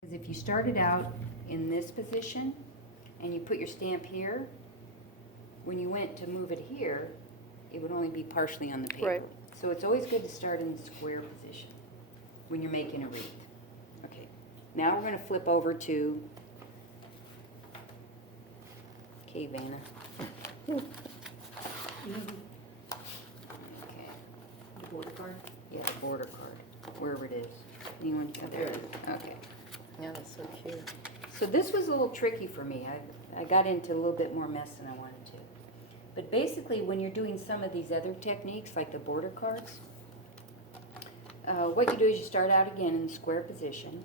Because if you started out in this position and you put your stamp here, when you went to move it here, it would only be partially on the paper. Right. So it's always good to start in the square position when you're making a wreath. Okay, now we're going to flip over to Vanna. Okay. The border card? Yeah, the border card, wherever it is. Anyone? Oh, there it is. Okay. Yeah, that's so cute. So this was a little tricky for me. I got into a little bit more mess than I wanted to. But basically, when you're doing some of these other techniques, like the border cards, what you do is you start out again in the square position.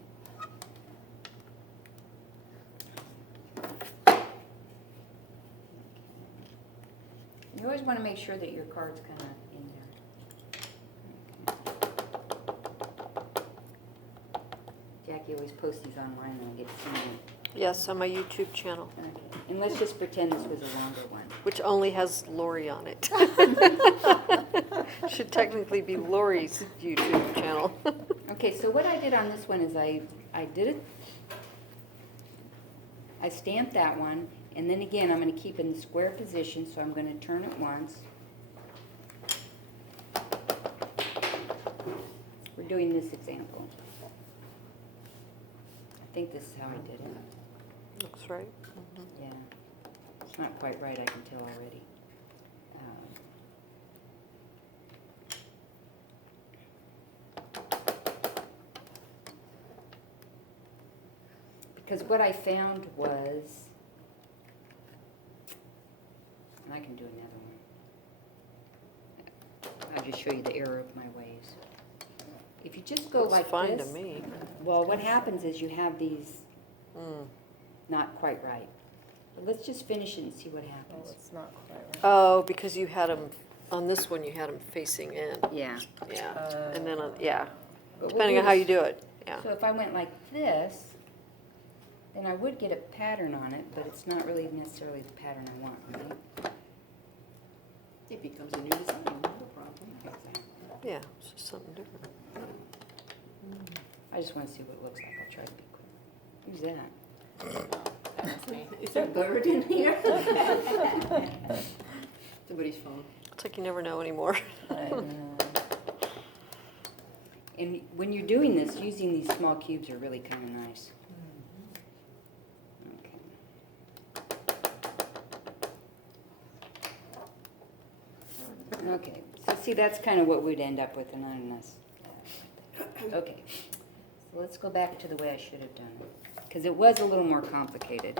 You always want to make sure that your card's kind of in there. Okay. Jackie always posts these online and I get to see them. Yes, on my YouTube channel, Okay. And let's just pretend this was a longer one. which only has Lori on it. Should technically be Lori's YouTube channel. Okay, so what I did on this one is I did it, I stamped that one, and then again, I'm going to keep in the square position, so I'm going to turn it once. We're doing this example. I think this is how I did it. Looks right. Yeah. It's not quite right, I can tell already. Because what I found was, and I can do another one. I'll just show you the error of my ways. If you just go Looks like fine this, to me. well, what happens is you have these Mm. not quite right. But let's just finish it and see what Oh, happens. it's not quite right. Oh, because you had them, on this one, you had them facing in. Yeah. Yeah, and then, yeah, But we'll depending do on how this. you do it, yeah. So if I went like this, then I would get a pattern on it, but it's not really necessarily the pattern I want, right? It becomes a new design, no problem. Exactly. Yeah, it's just something different. I just want to see what it looks like. I'll try to be quick. Who's that? That was me. Is there a bird in here? Somebody's phone. It's like you never know anymore. And when you're doing this, using these small cubes are really kind of nice. Okay. Okay, so see, that's kind of what we'd end up with, and unless. Okay, so let's go back to the way I should have done it, because it was a little more complicated.